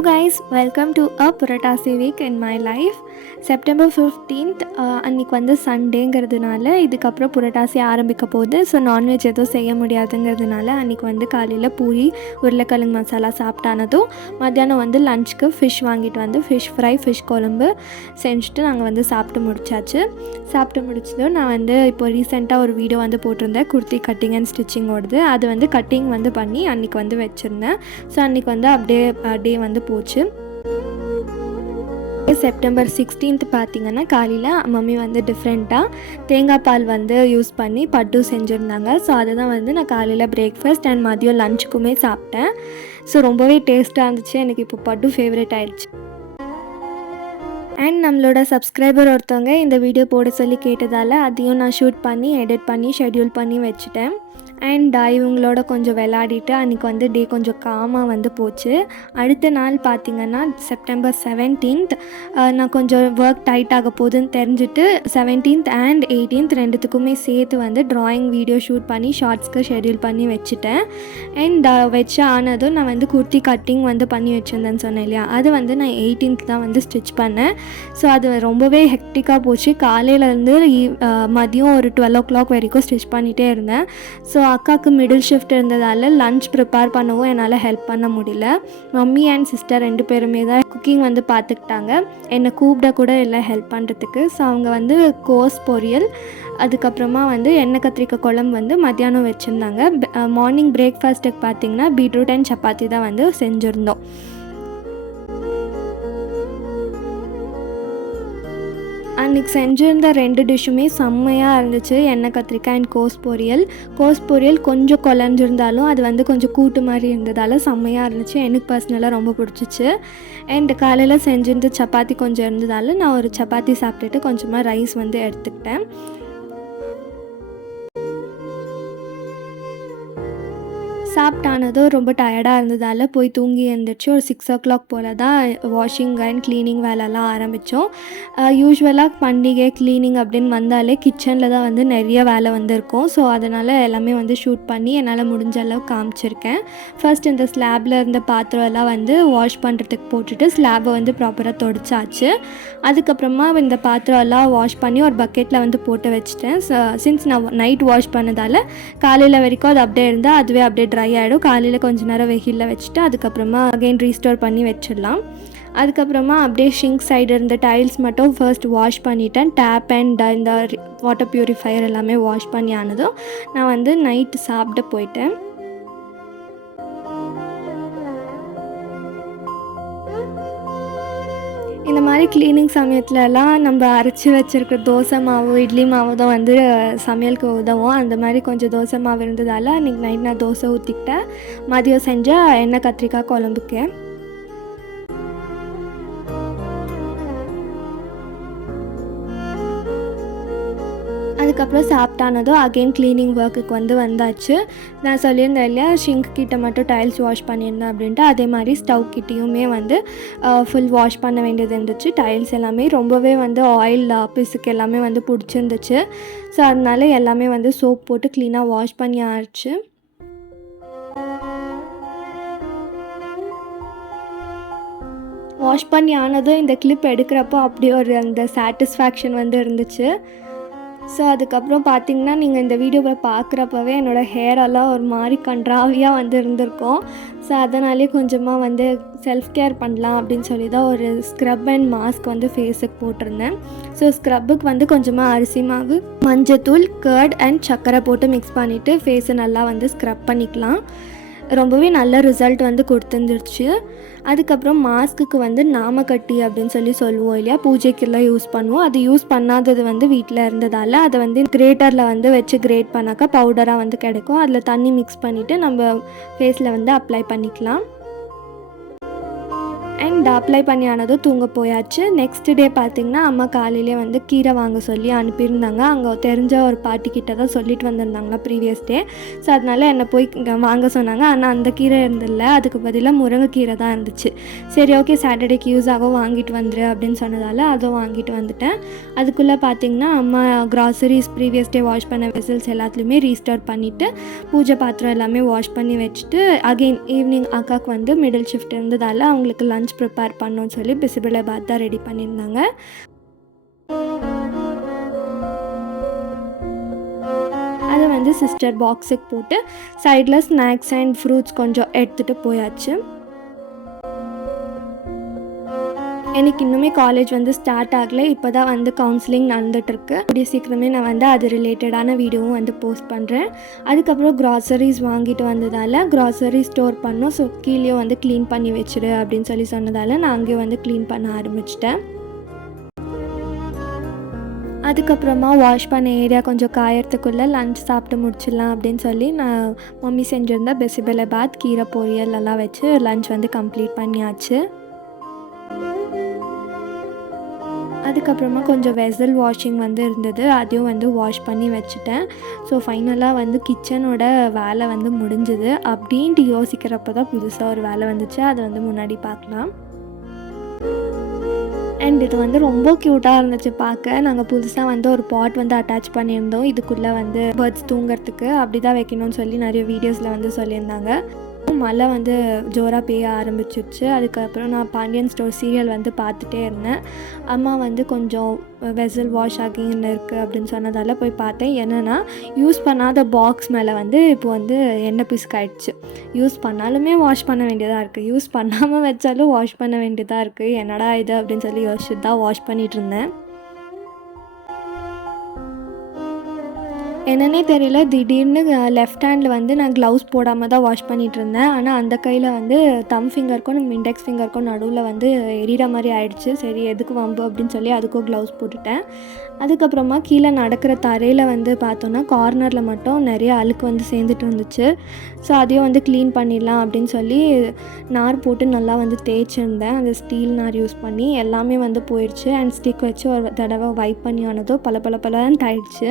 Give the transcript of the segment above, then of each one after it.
Hello guys, welcome to a Puratasi week in my life. September 15th அன்றைக்கி வந்து சண்டேங்கிறதுனால இதுக்கப்புறம் புரட்டாசி ஆரம்பிக்க போகுது. ஸோ நான்வெஜ் எதுவும் செய்ய முடியாதுங்கிறதுனால அன்றைக்கி வந்து காலையில் பூரி உருளைக்கிழங்கு மசாலா சாப்பிட்டானதும் மத்தியானம் வந்து லஞ்சுக்கு ஃபிஷ் வாங்கிட்டு வந்து ஃபிஷ் ஃப்ரை ஃபிஷ் குழம்பு செஞ்சுட்டு நாங்கள் வந்து சாப்பிட்டு முடிச்சதும் நான் வந்து இப்போ ரீசெண்டாக ஒரு வீடியோ வந்து போட்டிருந்தேன் குர்த்தி கட்டிங் அண்ட் ஸ்டிச்சிங்கோடது. அது வந்து கட்டிங் வந்து பண்ணி அன்றைக்கி வந்து வச்சுருந்தேன். ஸோ அன்றைக்கி வந்து அப்படியே டே வந்து போச்சு. செப்டம்பர் 16th பார்த்திங்கன்னா காலையில் மம்மி வந்து டிஃப்ரெண்ட்டாக தேங்காய் பால் வந்து யூஸ் பண்ணி பட்டு செஞ்சுருந்தாங்க. ஸோ அதை தான் வந்து நான் காலையில் பிரேக்ஃபாஸ்ட் அண்ட் மதியம் லஞ்சுக்குமே சாப்பிட்டேன். ஸோ ரொம்பவே டேஸ்ட்டாக இருந்துச்சு. எனக்கு இப்போ பட்டு ஃபேவரட் ஆயிடுச்சு. அண்ட் நம்மளோட சப்ஸ்கிரைபர் ஒருத்தவங்க இந்த வீடியோ போட சொல்லி கேட்டதால் அதையும் நான் ஷூட் பண்ணி எடிட் பண்ணி ஷெட்யூல் பண்ணி வச்சுட்டேன். அண்ட் இவங்களோட கொஞ்சம் விளையாடிட்டு அன்றைக்கி வந்து டே கொஞ்சம் காமாக வந்து போச்சு. அடுத்த நாள் பார்த்திங்கன்னா செப்டம்பர் 17th நான் கொஞ்சம் ஒர்க் டைட் ஆக போகுதுன்னு தெரிஞ்சுட்டு 17th அண்ட் 18th ரெண்டுத்துக்குமே சேர்த்து வந்து ட்ராயிங் வீடியோ ஷூட் பண்ணி ஷார்ட்ஸ்க்கு ஷெட்யூல் பண்ணி வச்சுட்டேன். அண்ட் வச்சு ஆனதும் நான் வந்து குர்த்தி கட்டிங் வந்து பண்ணி வச்சுருந்தேன்னு சொன்னேன் இல்லையா, அது வந்து நான் 18th தான் வந்து ஸ்டிச் பண்ணேன். ஸோ அது ரொம்பவே ஹெக்டிக்காக போச்சு. காலையிலேருந்து மதியம் ஒரு 12 o'clock வரைக்கும் ஸ்டிச் பண்ணிகிட்டே இருந்தேன். ஸோ அக்காவுக்கு மிடில் ஷிஃப்ட் இருந்ததால் லன்ச் ப்ரிப்பேர் பண்ணவும் என்னால் ஹெல்ப் பண்ண முடியல. மம்மி அண்ட் சிஸ்டர் 2 பேருமே தான் குக்கிங் வந்து பார்த்துக்கிட்டாங்க. என்னை கூப்பிட கூட இல்லை ஹெல்ப் பண்ணுறதுக்கு. ஸோ அவங்க வந்து கோஸ் பொரியல் அதுக்கப்புறமா வந்து எண்ணெய் கத்திரிக்காய் குழம்பு வந்து மத்தியானம் வச்சுருந்தாங்க. மார்னிங் பிரேக்ஃபாஸ்ட்டுக்கு பார்த்திங்கன்னா பீட்ரூட் அண்ட் சப்பாத்தி தான் வந்து செஞ்சுருந்தோம். அன்றைக்கி செஞ்சுருந்த 2 டிஷ்ஷுமே செம்மையாக இருந்துச்சு. எண்ணெய் கத்திரிக்காய் அண்ட் கோஸ் பொரியல் கொஞ்சம் குழஞ்சிருந்தாலும் அது வந்து கொஞ்சம் கூட்டு மாதிரி இருந்ததால் செம்மையாக இருந்துச்சு. எனக்கு பர்சனலாக ரொம்ப பிடிச்சிச்சு. அண்ட் காலையில் செஞ்சுருந்த சப்பாத்தி கொஞ்சம் இருந்ததால் நான் ஒரு சப்பாத்தி சாப்பிட்டுட்டு கொஞ்சமாக ரைஸ் வந்து எடுத்துக்கிட்டேன். சாப்பிட்டானதும் ரொம்ப டயர்டாக இருந்ததால் போய் தூங்கி எழுந்திரிச்சு ஒரு 6 o'clock போல் தான் வாஷிங் அண்ட் க்ளீனிங் வேலைலாம் ஆரம்பித்தோம். யூஸ்வலாக பண்டிகை க்ளீனிங் அப்படின்னு வந்தாலே கிச்சனில் தான் வந்து நிறைய வேலை வந்து இருக்கும். ஸோ அதனால் எல்லாமே வந்து ஷூட் பண்ணி என்னால் முடிஞ்ச அளவு காமிச்சிருக்கேன். ஃபர்ஸ்ட் இந்த ஸ்லாபில் இருந்த பாத்திரம் எல்லாம் வந்து வாஷ் பண்ணுறதுக்கு போட்டுட்டு ஸ்லாபை வந்து ப்ராப்பராக தொடச்சாச்சு. அதுக்கப்புறமா இந்த பாத்திரம் எல்லாம் வாஷ் பண்ணி ஒரு பக்கெட்டில் வந்து போட்டு வச்சுட்டேன். சின்ஸ் நான் நைட் வாஷ் பண்ணதால் காலையில் வரைக்கும் அது அப்படியே இருந்தால் அதுவே அப்படியே ட்ரை ஆகிடும். காலையில் கொஞ்சம் நேரம் வெயிலில் வச்சுட்டு அதுக்கப்புறமா அகெயின் ரீஸ்டோர் பண்ணி வச்சிடலாம். அதுக்கப்புறமா அப்படியே ஷிங்க் சைடு இருந்த டைல்ஸ் மட்டும் ஃபர்ஸ்ட் வாஷ் பண்ணிட்டேன். டேப் அண்ட் இந்த வாட்டர் ப்யூரிஃபையர் எல்லாமே வாஷ் பண்ணி ஆனதும் நான் வந்து நைட்டு சாப்பிட போயிட்டேன். இந்த மாதிரி க்ளீனிங் சமயத்துலலாம் நம்ம அரைச்சி வச்சுருக்க தோசை மாவு இட்லி மாவு தான் வந்து சமையலுக்கு உதவும். அந்த மாதிரி கொஞ்சம் தோசை மாவு இருந்ததால் அன்றைக்கி நைட் நான் தோசை ஊற்றிக்கிட்டேன். மதியம் செஞ்ச எண்ணெய் கத்திரிக்காய் குழம்புக்கு அதுக்கப்புறம் சாப்பிட்டானதும் அகெயின் க்ளீனிங் ஒர்க்குக்கு வந்து வந்தாச்சு. நான் சொல்லியிருந்தேன் இல்லையா ஷிங்க் கிட்ட மட்டும் டைல்ஸ் வாஷ் பண்ணியிருந்தேன் அப்படின்ட்டு, அதே மாதிரி ஸ்டவ் கிட்டேயுமே வந்து ஃபுல் வாஷ் பண்ண வேண்டியது இருந்துச்சு. டைல்ஸ் எல்லாமே ரொம்பவே வந்து ஆயில் பிசுக்கு எல்லாமே வந்து பிடிச்சிருந்துச்சு. ஸோ அதனால எல்லாமே வந்து சோப் போட்டு க்ளீனாக வாஷ் பண்ணி ஆச்சு. வாஷ் பண்ணி ஆனதும் இந்த கிளிப் எடுக்கிறப்போ அப்படியே ஒரு அந்த சாட்டிஸ்ஃபேக்ஷன் வந்து இருந்துச்சு. ஸோ அதுக்கப்புறம் பார்த்திங்கன்னா நீங்கள் இந்த வீடியோவை பார்க்குறப்பவே என்னோடய ஹேரெல்லாம் ஒரு மாதிரி கன்றாவியாக வந்து இருந்திருக்கும். ஸோ அதனாலே கொஞ்சமாக வந்து செல்ஃப் கேர் பண்ணலாம் அப்படின்னு சொல்லி தான் ஒரு ஸ்க்ரப் அண்ட் மாஸ்க் வந்து ஃபேஸுக்கு போட்டிருந்தேன். ஸோ ஸ்க்ரப்புக்கு வந்து கொஞ்சமாக அரிசி மாவு மஞ்சத்தூள் கர்ட் அண்ட் சர்க்கரை போட்டு மிக்ஸ் பண்ணிவிட்டு ஃபேஸை நல்லா வந்து ஸ்க்ரப் பண்ணிக்கலாம். ரொம்பவே நல்ல ரிசல்ட் வந்து கொடுத்துருந்துருச்சு. அதுக்கப்புறம் மாஸ்க்குக்கு வந்து நாமக்கட்டி அப்படின்னு சொல்லி சொல்லுவோம் இல்லையா, பூஜைக்கெல்லாம் யூஸ் பண்ணுவோம். அது யூஸ் பண்ணாதது வந்து வீட்டில் இருந்ததால் அதை வந்து கிரேட்டரில் வந்து வச்சு கிரேட் பண்ணாக்கா பவுடராக வந்து கிடைக்கும். அதில் தண்ணி மிக்ஸ் பண்ணிவிட்டு நம்ம ஃபேஸில் வந்து அப்ளை பண்ணிக்கலாம். அண்ட் அண்ட் அப்ளை பண்ணி ஆனதும் தூங்க போயாச்சு. நெக்ஸ்ட் டே பார்த்திங்கன்னா அம்மா காலையிலே வந்து கீரை வாங்க சொல்லி அனுப்பியிருந்தாங்க. அங்கே தெரிஞ்ச ஒரு பாட்டிக்கிட்ட தான் சொல்லிட்டு வந்திருந்தாங்களா ப்ரீவியஸ் டே. ஸோ அதனால் என்னை போய் வாங்க சொன்னாங்க. ஆனால் அந்த கீரை இருந்தில்ல, அதுக்கு பதிலாக முருங்கைக்கீரை தான் இருந்துச்சு. சரி ஓகே, சாட்டர்டேக்கு யூஸ் ஆகும், வாங்கிட்டு வந்துரு அப்படின்னு சொன்னதால் அதை வாங்கிட்டு வந்துட்டேன். அதுக்குள்ளே பார்த்திங்கன்னா அம்மா க்ராசரிஸ் ப்ரீவியஸ் டே வாஷ் பண்ண வெசல்ஸ் எல்லாத்துலேயுமே ரீஸ்டார்ட் பண்ணிவிட்டு பூஜை பாத்திரம் எல்லாமே வாஷ் பண்ணி வச்சுட்டு அகெயின் ஈவினிங் அக்காவுக்கு வந்து மிடில் ஷிஃப்ட் இருந்ததால் அவங்களுக்கு லஞ்ச் ப்ரிப்பேர் பண்ணோன்னு சொல்லி பிசிபிளாபாத் தான் ரெடி பண்ணியிருந்தாங்க. அதை வந்து சிஸ்டர் பாக்ஸுக்கு போட்டு சைடில் ஸ்நாக்ஸ் அண்ட் ஃப்ரூட்ஸ் கொஞ்சம் எடுத்துகிட்டு போயாச்சு. எனக்கு இன்னுமே காலேஜ் வந்து ஸ்டார்ட் ஆகலை. இப்போ தான் வந்து கவுன்சிலிங் நடந்துகிட்ருக்கு. அப்படியே சீக்கிரமே நான் வந்து அது ரிலேட்டடான வீடியோவும் வந்து போஸ்ட் பண்ணுறேன். அதுக்கப்புறம் க்ராசரிஸ் வாங்கிட்டு வந்ததால் க்ராசரி ஸ்டோர் பண்ணோம். ஸோ கீழே வந்து க்ளீன் பண்ணி வச்சிரு அப்படின்னு சொல்லி சொன்னதால் நான் அங்கேயும் வந்து க்ளீன் பண்ண ஆரம்பிச்சிட்டேன். அதுக்கப்புறமா வாஷ் பண்ண ஏரியா கொஞ்சம் காயறதுக்குள்ளே லஞ்ச் சாப்பிட்டு முடிச்சிடலாம் அப்படின்னு சொல்லி நான் மம்மி செஞ்சுருந்தா பிசிபிளாபாத் கீரை பொரியல் எல்லாம் வச்சு லஞ்ச் வந்து கம்ப்ளீட் பண்ணியாச்சு. அதுக்கப்புறமா கொஞ்சம் வெசல் வாஷிங் வந்து இருந்தது, அதையும் வந்து வாஷ் பண்ணி வச்சுட்டேன். ஸோ ஃபைனலாக வந்து கிச்சனோட வேலை வந்து முடிஞ்சுது. அப்படின்ட்டு யோசிக்கிறப்ப தான் புதுசாக ஒரு வேலை வந்துச்சு, அதை வந்து முன்னாடி பார்க்கலாம். அண்ட் இது வந்து ரொம்ப க்யூட்டாக இருந்துச்சு பார்க்க. நாங்கள் புதுசாக வந்து ஒரு பாட் வந்து அட்டாச் பண்ணியிருந்தோம், இதுக்குள்ளே வந்து பேர்ட்ஸ் தூங்கிறதுக்கு அப்படி தான் வைக்கணும்னு சொல்லி நிறைய வீடியோஸில் வந்து சொல்லியிருந்தாங்க. மழை வந்து ஜோராக பெய்ய ஆரம்பிச்சிருச்சு. அதுக்கப்புறம் நான் பாண்டியன் ஸ்டோர் சீரியல் வந்து பார்த்துட்டே இருந்தேன். அம்மா வந்து கொஞ்சம் வெசல் வாஷ் ஆகின்னு இருக்குது அப்படின்னு சொன்னதால் போய் பார்த்தேன். என்னென்னா யூஸ் பண்ணாத பாக்ஸ் மேலே வந்து இப்போ வந்து எண்ணெய் பிசுக்காயிடுச்சு. யூஸ் பண்ணாலுமே வாஷ் பண்ண வேண்டியதாக இருக்குது, யூஸ் பண்ணாமல் வச்சாலும் வாஷ் பண்ண வேண்டியதாக இருக்குது. என்னடா இது அப்படின்னு சொல்லி யோசிச்சுட்டு தான் வாஷ் பண்ணிகிட்டு இருந்தேன். என்னன்னே தெரியல, திடீர்னு லெஃப்ட் ஹேண்டில் வந்து நான் க்ளவுஸ் போடாமல் தான் வாஷ் பண்ணிகிட்டு இருந்தேன். ஆனால் அந்த கையில் வந்து தம் ஃபிங்கருக்கும் இண்டெக்ஸ் ஃபிங்கருக்கும் நடுவில் வந்து எரியிற மாதிரி ஆயிடுச்சு. சரி எதுக்கு வம்பு அப்படின்னு சொல்லி அதுக்கும் க்ளவுஸ் போட்டுட்டேன். அதுக்கப்புறமா கீழே நடக்கிற தரையில் வந்து பார்த்தோன்னா கார்னரில் மட்டும் நிறைய அழுக்கு வந்து சேர்ந்துட்டு இருந்துச்சு. ஸோ அதையும் வந்து க்ளீன் பண்ணிடலாம் அப்படின்னு சொல்லி நார் போட்டு நல்லா வந்து தேய்ச்சிருந்தேன். அந்த ஸ்டீல் நார் யூஸ் பண்ணி எல்லாமே வந்து போயிடுச்சு. அண்ட் ஸ்டிக் வச்சு ஒரு தடவை வைப் பண்ணி ஆனதோ பல ஆயிடுச்சு.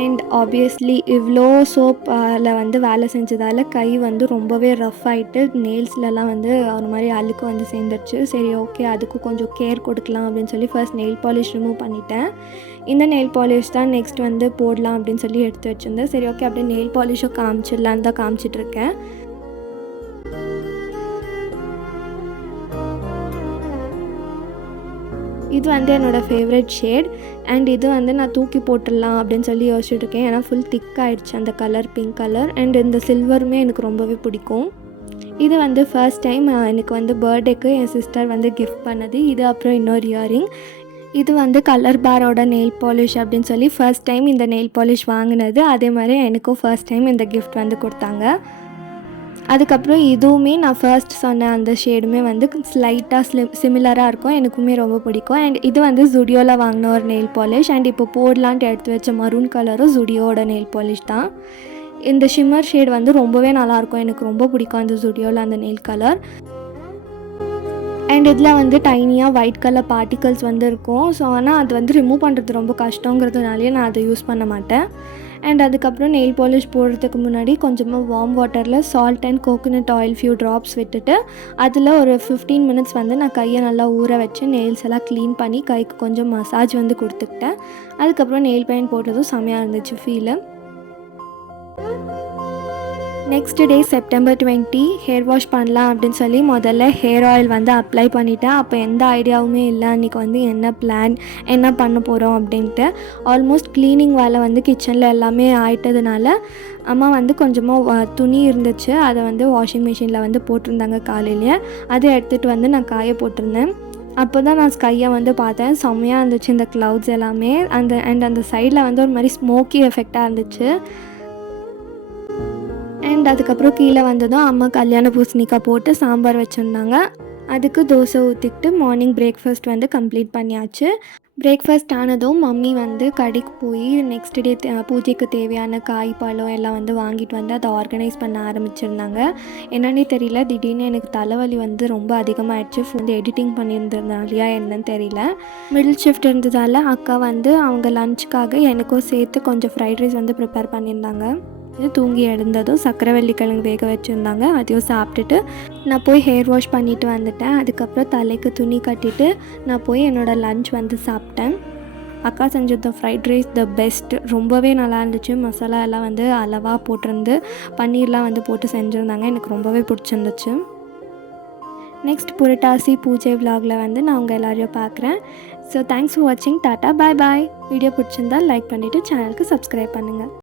அண்ட் ஆப்வியஸ்லி இவ்வளோ சோப்பில் வந்து வேலை செஞ்சதால் கை வந்து ரொம்பவே ரஃப் ஆகிட்டு நெயில்ஸ்லலாம் வந்து ஒரு மாதிரி அழுக்கு வந்து சேர்ந்துருச்சு. சரி ஓகே, அதுக்கு கொஞ்சம் கேர் கொடுக்கலாம் அப்படின்னு சொல்லி ஃபர்ஸ்ட் நெயில் பாலிஷ் ரிமூவ் பண்ணிட்டேன். இந்த நெயில் பாலிஷ் தான் நெக்ஸ்ட் வந்து போடலாம் அப்படின்னு சொல்லி எடுத்து வச்சுருந்தேன். சரி ஓகே, அப்படியே நெயில் பாலிஷும் காமிச்சிடலான்னு தான் காமிச்சிட்ருக்கேன். இது வந்து என்னோடய ஃபேவரட் ஷேட். அண்ட் இது வந்து நான் தூக்கி போட்டுடலாம் அப்படின்னு சொல்லி யோசிச்சுட்ருக்கேன். ஏன்னா ஃபுல் திக் ஆகிடுச்சு அந்த கலர், பிங்க் கலர். அண்ட் இந்த சில்வருமே எனக்கு ரொம்பவே பிடிக்கும். இது வந்து ஃபர்ஸ்ட் டைம் எனக்கு வந்து பர்த்டேக்கு என் சிஸ்டர் வந்து கிஃப்ட் பண்ணது. இது அப்புறம் இன்னொரு இயரிங். இது வந்து கலர் பாரோட நெயில் பாலிஷ் அப்படின்னு சொல்லி ஃபர்ஸ்ட் டைம் இந்த நெயில் பாலிஷ் வாங்கினது. அதே மாதிரி எனக்கும் ஃபர்ஸ்ட் டைம் இந்த கிஃப்ட் வந்து கொடுத்தாங்க. அதுக்கப்புறம் இதுவுமே நான் ஃபர்ஸ்ட் சொன்ன அந்த ஷேடுமே வந்து ஸ்லைட்டாக சிமிலராக இருக்கும், எனக்குமே ரொம்ப பிடிக்கும். அண்ட் இது வந்து ஜுடியோவில் வாங்கின ஒரு நெயில் பாலிஷ். அண்ட் இப்போ போடலான்ட்டு எடுத்து வச்ச மரூன் கலரும் ஜுடியோட நெயில் பாலிஷ் தான். இந்த ஷிம்மர் ஷேட் வந்து ரொம்பவே நல்லாயிருக்கும், எனக்கு ரொம்ப பிடிக்கும் அந்த ஜுடியோவில் அந்த நெயில் கலர். அண்ட் இதில் வந்து டைனியாக ஒயிட் கலர் பார்ட்டிகல்ஸ் வந்து இருக்கும். ஸோ ஆனால் அது வந்து ரிமூவ் பண்ணுறது ரொம்ப கஷ்டங்கிறதுனாலே நான் அதை யூஸ் பண்ண மாட்டேன். அண்ட் அதுக்கப்புறம் நெயில் பாலிஷ் போடுறதுக்கு முன்னாடி கொஞ்சமாக வார்ம் வாட்டரில் salt and coconut oil few drops விட்டுட்டு அதில் ஒரு 15 மினிட்ஸ் வந்து நான் கையை நல்லா ஊற வச்சு நெயில்ஸ் எல்லாம் க்ளீன் பண்ணி கைக்கு கொஞ்சம் மசாஜ் வந்து கொடுத்துக்கிட்டேன். அதுக்கப்புறம் நெயில் பெயிண்ட் போட்டதும் செம்மையாக இருந்துச்சு feel. Next day September 20 hair wash பண்ணலாம் அப்படின்னு சொல்லி முதல்ல ஹேர் ஆயில் வந்து அப்ளை பண்ணிட்டேன். அப்போ எந்த ஐடியாவுமே இல்லை அன்றைக்கி வந்து என்ன பிளான், என்ன பண்ண போகிறோம் அப்படின்ட்டு. ஆல்மோஸ்ட் க்ளீனிங் வேலை வந்து கிச்சனில் எல்லாமே ஆயிட்டதுனால அம்மா வந்து கொஞ்சமாக துணி இருந்துச்சு, அதை வந்து வாஷிங் மிஷினில் வந்து போட்டிருந்தாங்க காலையிலேயே. அதை எடுத்துகிட்டு வந்து நான் காய போட்டிருந்தேன். அப்போ தான் நான் ஸ்கையை வந்து பார்த்தேன், செம்மையாக இருந்துச்சு இந்த க்ளவுட்ஸ் எல்லாமே. அந்த சைடில் வந்து ஒரு மாதிரி ஸ்மோக்கி எஃபெக்டாக இருந்துச்சு. அண்ட் அதுக்கப்புறம் கீழே வந்ததும் அம்மா கல்யாண பூசணிக்காய் போட்டு சாம்பார் வச்சுருந்தாங்க. அதுக்கு தோசை ஊற்றிக்கிட்டு மார்னிங் பிரேக்ஃபாஸ்ட் வந்து கம்ப்ளீட் பண்ணியாச்சு. பிரேக்ஃபாஸ்ட் ஆனதும் மம்மி வந்து கடைக்கு போய் நெக்ஸ்ட் டே பூஜைக்கு தேவையான காய் பழம் எல்லாம் வந்து வாங்கிட்டு வந்து அதை ஆர்கனைஸ் பண்ண ஆரம்பிச்சிருந்தாங்க. என்னன்னே தெரியல, திடீர்னு எனக்கு தலைவலி வந்து ரொம்ப அதிகமாகிடுச்சு. வந்து எடிட்டிங் பண்ணியிருந்ததுனாலையா என்னன்னு தெரியல. மிடில் ஷிஃப்ட் இருந்ததால் அக்கா வந்து அவங்க லஞ்சுக்காக எனக்கும் சேர்த்து கொஞ்சம் ஃப்ரைட் ரைஸ் வந்து ப்ரிப்பேர் பண்ணியிருந்தாங்க. தூங்கி எழுந்ததும் சக்கரவள்ளி கிழங்கு வேக வச்சுருந்தாங்க, அதையும் சாப்பிட்டுட்டு நான் போய் ஹேர் வாஷ் பண்ணிவிட்டு வந்துட்டேன். அதுக்கப்புறம் தலைக்கு துணி கட்டிட்டு நான் போய் என்னோடய லன்ச் வந்து சாப்பிட்டேன். அக்கா செஞ்சது ஃப்ரைட் ரைஸ் த பெஸ்ட். ரொம்பவே நல்லா இருந்துச்சு. மசாலா எல்லாம் வந்து அளவாக போட்டிருந்து பன்னீர்லாம் வந்து போட்டு செஞ்சுருந்தாங்க. எனக்கு ரொம்பவே பிடிச்சிருந்துச்சு. நெக்ஸ்ட் புரட்டாசி பூஜை விலாகில் வந்து நான் உங்கள் எல்லோரையும் பார்க்குறேன். ஸோ தேங்க்ஸ் ஃபார் வாட்சிங். டாட்டா, பாய் பாய். வீடியோ பிடிச்சிருந்தால் லைக் பண்ணிவிட்டு சேனலுக்கு சப்ஸ்கிரைப் பண்ணுங்கள்.